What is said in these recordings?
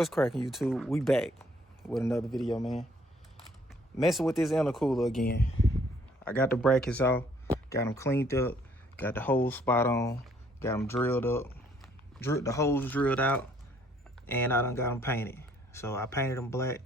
What's cracking, YouTube? We back with another video, man. Messing with this intercooler again. I got the brackets off, got them cleaned up, got the hole spot on, got them drilled up, the holes drilled out, and I done got them painted. So I painted them black.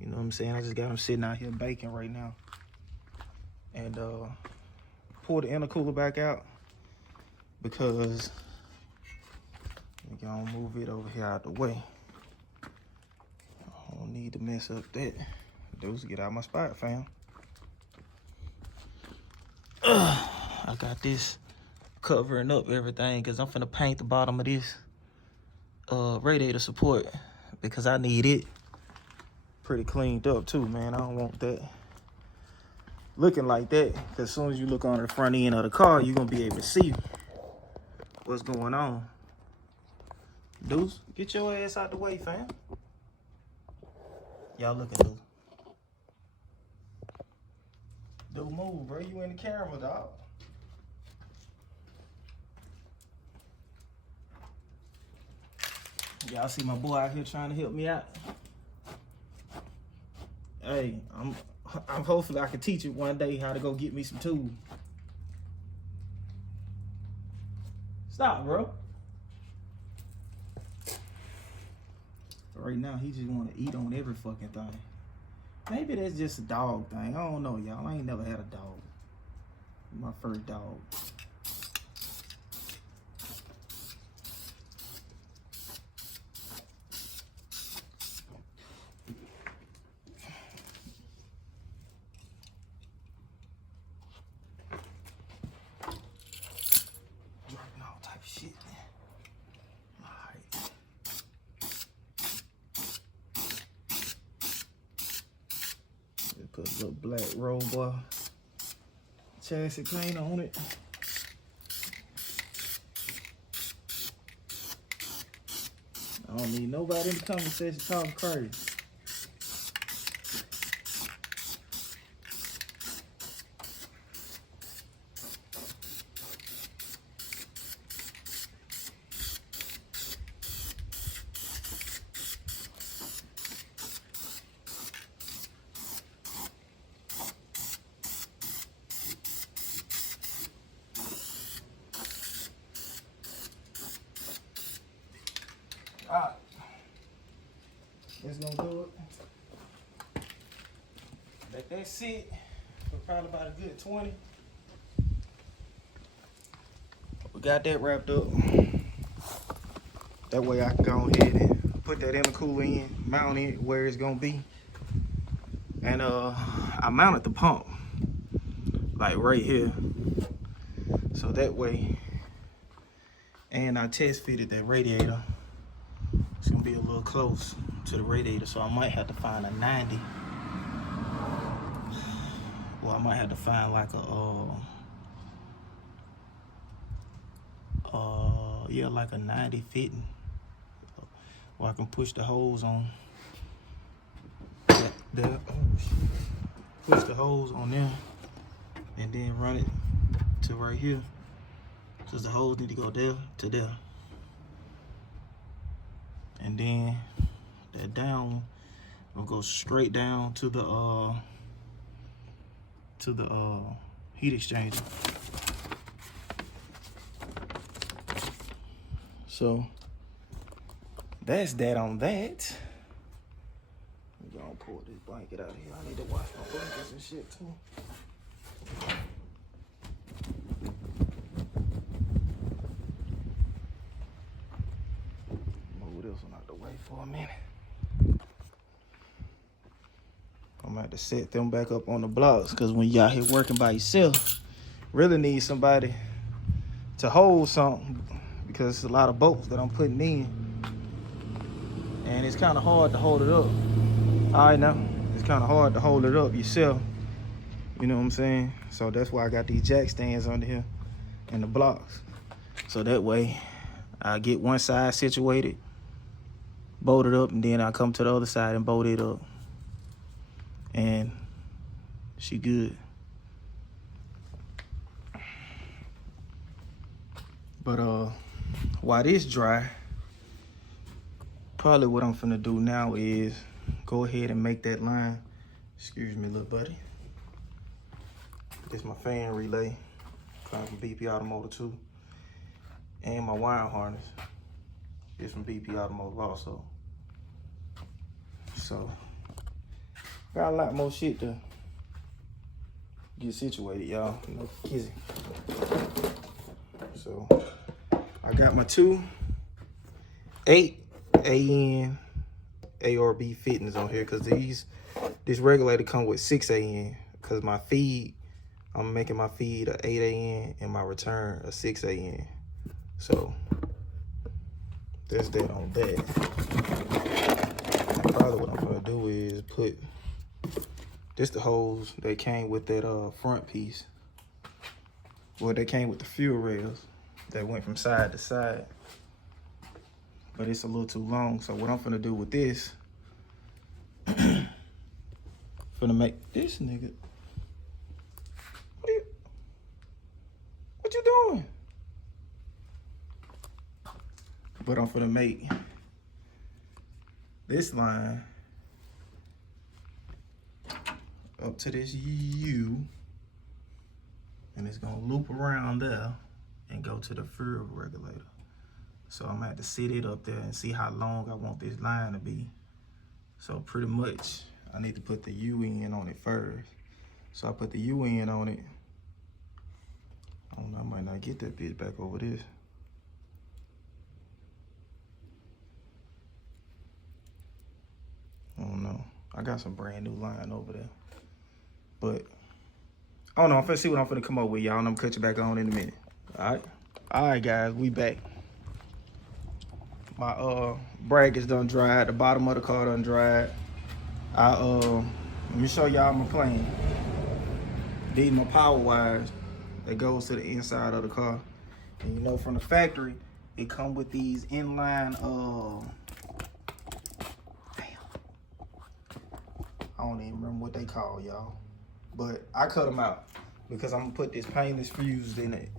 You know what I'm saying? I just got them sitting out here baking right now. And pull the intercooler back out because we're gonna move it over here out the way. I don't need to mess up that. Dudes, get out my spot, fam. I got this covering up everything because I'm finna paint the bottom of this radiator support because I need it pretty cleaned up too, man. I don't want that looking like that because as soon as you look on the front end of the car, you're gonna be able to see what's going on. Dudes, get your ass out the way, fam. Y'all looking, dude. Dude, move, bro. You in the camera, dog. Y'all see my boy out here trying to help me out. Hey, I'm hopefully I can teach it one day how to go get me some tools. Stop, bro. Right now, he just want to eat on every fucking thing. Maybe that's just a dog thing. I don't know, y'all. I ain't never had a dog. My first dog. Dropping all type of shit, man. Alright. Put a little black roll chassis paint on it. I don't need nobody in the conversation talking crazy. Alright, that's gonna do it. Let that sit for probably about a good 20. We got that wrapped up. That way I can go ahead and put that intercooler in, mount it where it's gonna be. And I mounted the pump like right here. So that way, and I test fitted that radiator. It's gonna be a little close to the radiator, so I might have to find a 90. Well, I might have to find like a yeah, like a 90 fitting, or I can push the hose on there. Push the hose on there, and then run it to right here, because the hose need to go there to there. And then that down one will go straight down to the heat exchanger. So that's that on that. We're gonna pull this blanket out of here. I need to wash my blankets and shit too. For a minute. I'm gonna have to set them back up on the blocks because when you out here working by yourself, really need somebody to hold something because it's a lot of bolts that I'm putting in and it's kind of hard to hold it up. All right, now it's kind of hard to hold it up yourself, you know what I'm saying? So that's why I got these jack stands under here and the blocks, so that way I get one side situated, bolt it up, and then I come to the other side and bolt it up, and she good. But while this dry, Probably what I'm finna do now is go ahead and make that line. Excuse me, little buddy. This is my fan relay, coming from BP Automotive too. And my wire harness is from BP Automotive also. So, got a lot more shit to get situated, y'all. No kizzy. So, I got my two 8 AN ARB fittings on here, because this regulator come with 6 AN, because my feed, I'm making my feed a 8 AN and my return a 6 AN. So that's that on that. And probably what I'm gonna do is put this the hose that came with that front piece. Well, they came with the fuel rails that went from side to side, but it's a little too long. So what I'm gonna do with this, gonna make this nigga. What you doing? But I'm gonna make this line up to this U, and it's gonna loop around there and go to the fuel regulator. So I'm gonna have to sit it up there and see how long I want this line to be. So pretty much I need to put the U in on it first. So I put the U in on it. I don't know, I might not get that bitch back over this. I don't know. I got some brand new line over there. But I don't know. I'm finna see what I'm finna come up with, y'all, and I'm gonna cut you back on in a minute. Alright? Alright, guys, we back. My brackets done dried, the bottom of the car done dried. Let me show y'all my plan. These my power wires that goes to the inside of the car. And you know, from the factory, it come with these inline I don't even remember what they call, y'all. But I cut them out because I'm gonna put this painless fuse in it.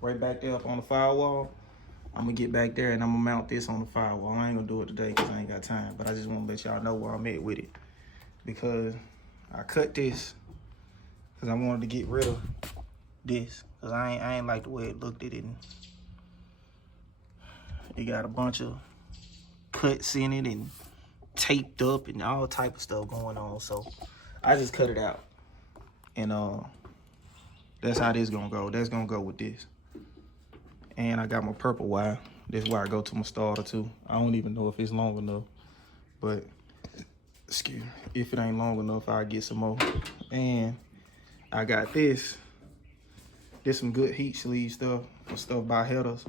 Right back there up on the firewall. I'm gonna get back there and I'm gonna mount this on the firewall. I ain't gonna do it today because I ain't got time, but I just wanna let y'all know where I'm at with it. Because I cut this because I wanted to get rid of this. Because I ain't like the way it looked. It got a bunch of cuts in it and taped up and all type of stuff going on. So I just cut it out. And that's how this gonna go. That's gonna go with this. And I got my purple wire. This wire go to my starter too. I don't even know if it's long enough, but excuse me, if it ain't long enough, I'll get some more. And I got this some good heat sleeve stuff for stuff by headers.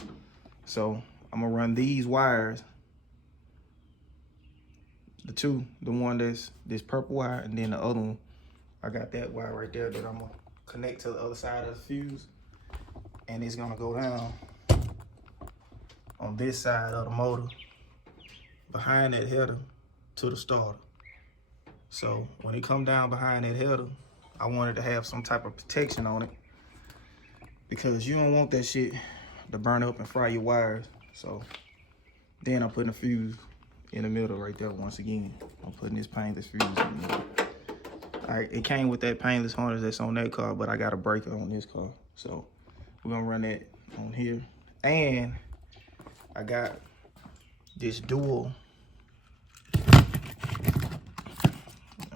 So I'm gonna run these wires, the one that's this purple wire, and then the other one, I got that wire right there that I'm gonna connect to the other side of the fuse, and it's gonna go down on this side of the motor behind that header to the starter. So when it come down behind that header, I wanted to have some type of protection on it because you don't want that shit to burn up and fry your wires. So then I'm putting a fuse in the middle right there once again. I'm putting this painless fuse in the middle. All right, it came with that painless harness that's on that car, but I got a breaker on this car. So we're gonna run that on here. And I got this dual. Let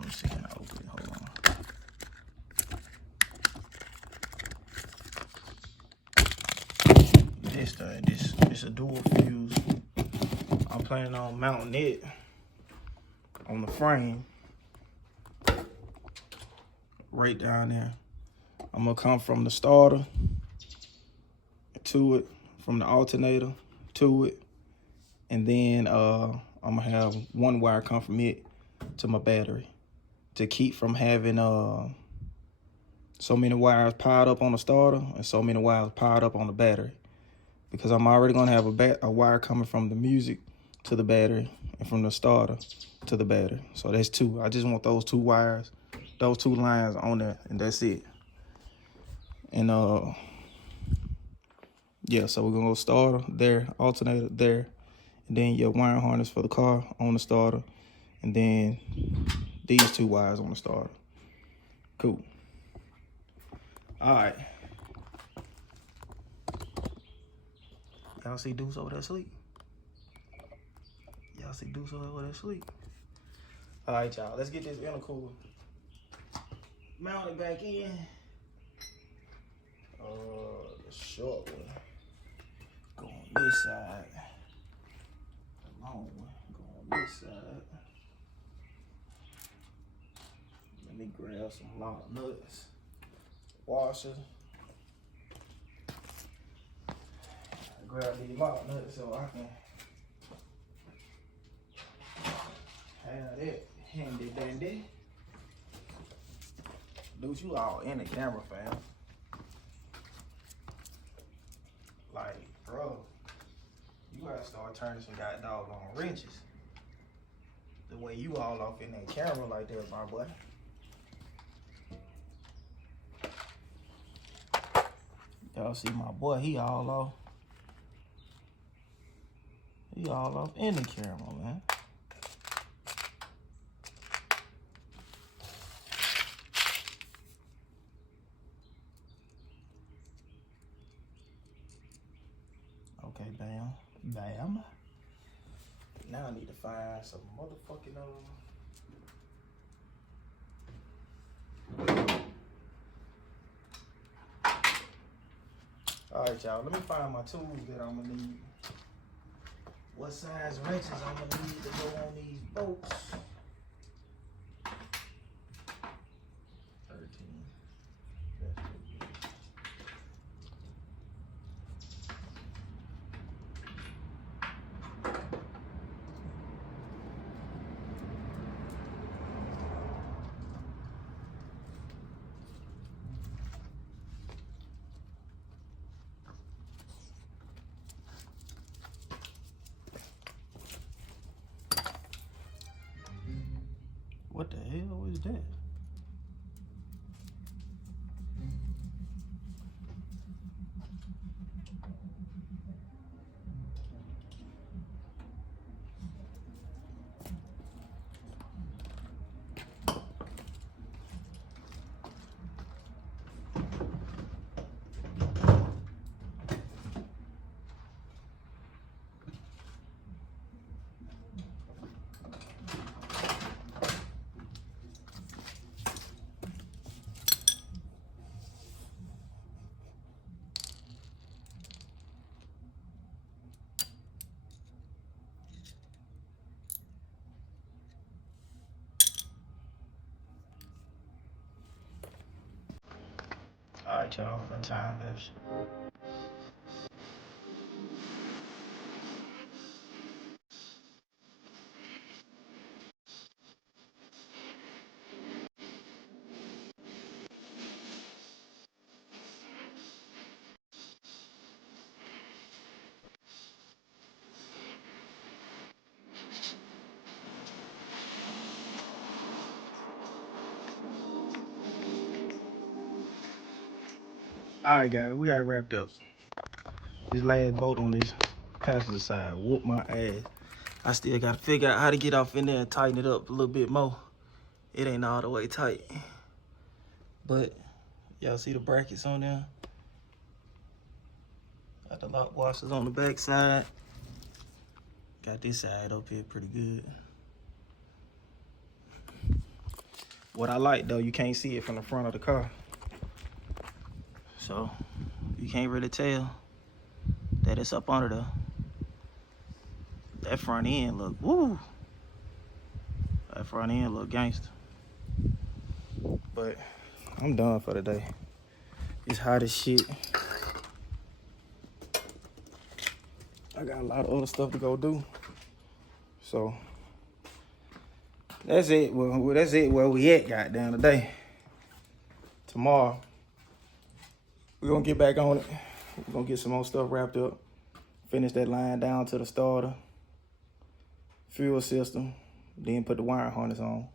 me see, can I open it? Hold on. This a dual fuse. I'm planning on mounting it on the frame right down there. I'm gonna come from the starter to it, from the alternator to it, and then I'm gonna have one wire come from it to my battery to keep from having so many wires piled up on the starter and so many wires piled up on the battery, because I'm already gonna have a wire coming from the music to the battery and from the starter to the battery. So that's two. I just want those two wires, those two lines on there, and that's it. And Yeah, so we're gonna go starter there, alternator there, and then your wiring harness for the car on the starter, and then these 2 wires on the starter. Cool. All right. Y'all see Deuce over there asleep? Y'all see Deuce over there asleep? All right, y'all. Let's get this intercooler mounted back in. The short one. Go on this side. The long one. Go on this side. Let me grab some lock nuts. Washer. Grab these lock nuts so I can have that handy dandy. Dude, you all in the camera, fam. Like, bro, you gotta start turning some doggone wrenches. The way you all off in that camera like that, my boy. Y'all see my boy, he all off. He all off in the camera, man. Okay, bam, bam. Now I need to find some motherfucking All right, y'all. Let me find my tools that I'm gonna need. What size wrenches I'm gonna need to go on these bolts? 13. What the hell is that? All right, y'all, for time lapse. All right, guys, we got wrapped up. This last bolt on this passenger side whooped my ass. I still got to figure out how to get off in there and tighten it up a little bit more. It ain't all the way tight. But y'all see the brackets on there? Got the lock washers on the back side. Got this side up here pretty good. What I like though, you can't see it from the front of the car. So you can't really tell that it's up under there. That front end look, woo. That front end look gangster. But I'm done for the day. It's hot as shit. I got a lot of other stuff to go do. So that's it. Well, that's it where we at, goddamn, today. Tomorrow, we're gonna get back on it. We're gonna get some more stuff wrapped up. Finish that line down to the starter, fuel system, then put the wiring harness on.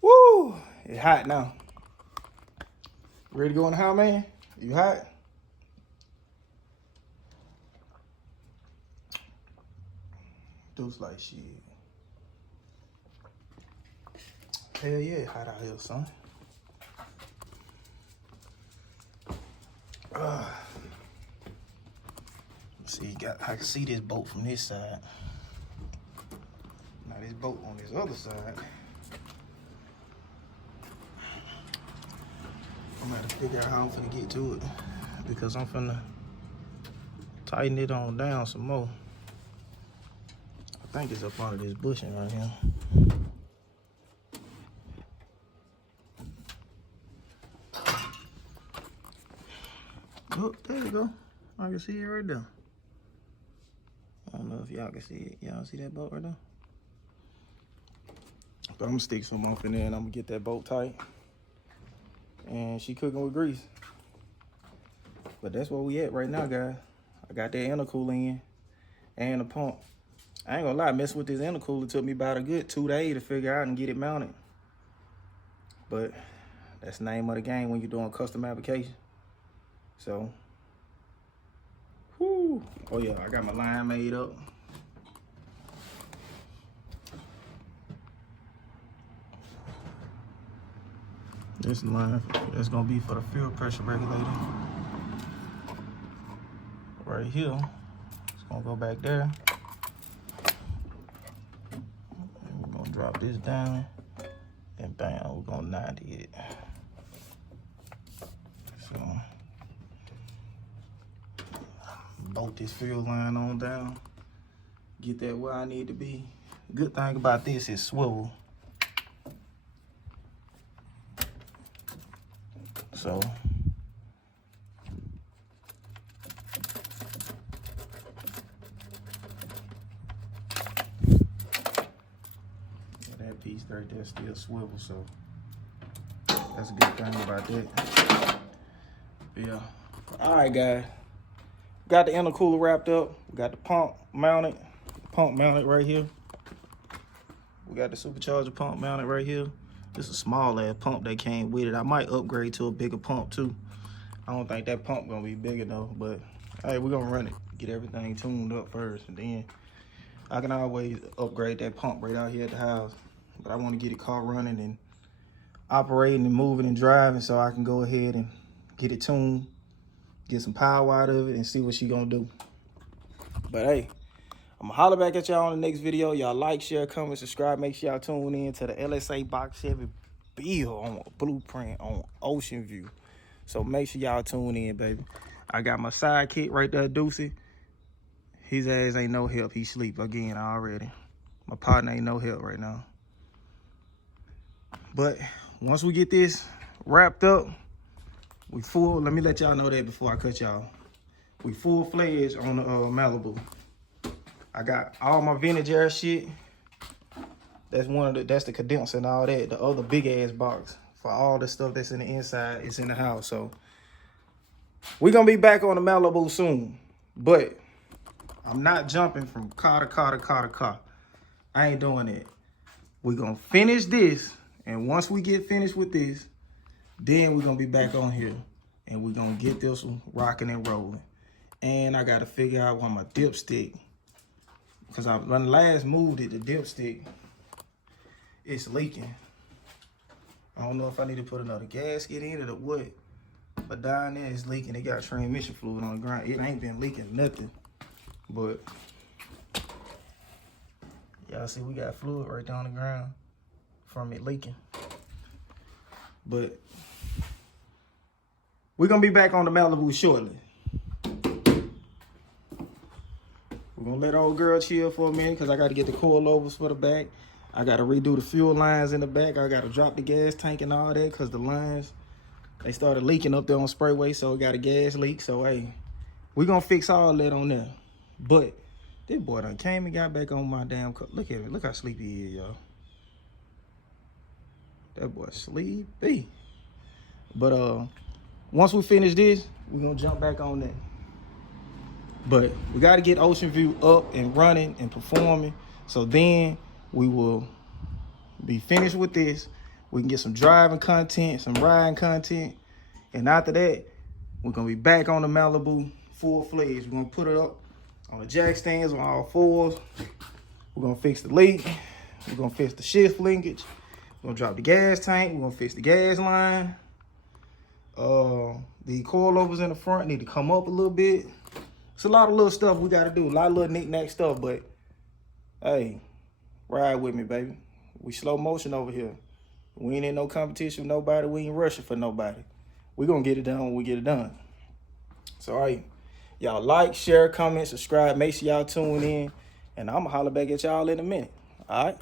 Woo! It's hot now. Ready to go in the house, man? You hot? Dude's like, shit. Hell yeah, hot out here, son. See, I can see this boat from this side. Now this boat on this other side. I'm gonna have to figure out how I'm finna get to it because I'm finna tighten it on down some more. I think it's up under this bushing right here. Oh, there you go. I can see it right there. I don't know if y'all can see it. Y'all see that boat right there? But I'm gonna stick some off in there and I'm gonna get that boat tight. And she cooking with grease. But that's where we at right now, guys. I got that intercooler in and the pump. I ain't gonna lie, messing with this intercooler took me about a good 2 days to figure out and get it mounted. But that's the name of the game when you're doing custom application. So, whoo. Oh yeah, I got my line made up. This line, that's gonna be for the fuel pressure regulator. Right here, it's gonna go back there. And we're gonna drop this down, and bam, we're gonna 90 it. So, bolt this fuel line on down, get that where I need to be. Good thing about this is swivel. So, that piece right there still swivel, so that's a good thing about that. Yeah. All right, guys. Got the intercooler wrapped up. We got the pump mounted. Right here. We got the supercharger pump mounted right here. This is a small ass pump that came with it. I might upgrade to a bigger pump too. I don't think that pump gonna be big enough, but hey, we're gonna run it. Get everything tuned up first, and then I can always upgrade that pump right out here at the house. But I wanna get the car running and operating and moving and driving so I can go ahead and get it tuned, get some power out of it, and see what she gonna do. But hey, I'm gonna holler back at y'all on the next video. Y'all like, share, comment, subscribe. Make sure y'all tune in to the LSA Box Chevy bill on blueprint on Ocean View. So make sure y'all tune in, baby. I got my sidekick right there, Deucey. His ass ain't no help. He sleep again already. My partner ain't no help right now. But once we get this wrapped up, we full. Let me let y'all know that before I cut y'all. We full-fledged on the Malibu. I got all my vintage air shit. That's the condenser and all that. The other big ass box for all the stuff that's in the inside is in the house. So we're gonna be back on the Malibu soon. But I'm not jumping from car to car to car to car. I ain't doing that. We're gonna finish this, and once we get finished with this, then we're gonna be back on here and we're gonna get this one rocking and rolling. And I gotta figure out why my dipstick. Because when I last moved it, the dipstick, it's leaking. I don't know if I need to put another gasket in it or what. But down there, it's leaking. It got transmission fluid on the ground. It ain't been leaking nothing. But, y'all see we got fluid right down the ground from it leaking. But, we're going to be back on the Malibu shortly. We're gonna let old girl chill for a minute because I got to get the coilovers for the back. I got to redo the fuel lines in the back. I got to drop the gas tank and all that because the lines, they started leaking up there on Sprayway, so we got a gas leak. So, hey, we're going to fix all that on there. But this boy done came and got back on my damn car. Look at him. Look how sleepy he is, y'all. That boy sleepy. But once we finish this, we're going to jump back on that. But we got to get Ocean View up and running and performing. So then we will be finished with this. We can get some driving content, some riding content. And after that, we're gonna be back on the Malibu full-fledged. We're gonna put it up on the jack stands on all fours. We're gonna fix the leak. We're gonna fix the shift linkage. We're gonna drop the gas tank. We're gonna fix the gas line. The coilovers in the front need to come up a little bit. It's a lot of little stuff we gotta do. A lot of little knick-knack stuff, but hey, ride with me, baby. We slow motion over here. We ain't in no competition with nobody. We ain't rushing for nobody. We gonna get it done when we get it done. So, all right, y'all like, share, comment, subscribe. Make sure y'all tune in. And I'm gonna holler back at y'all in a minute. All right?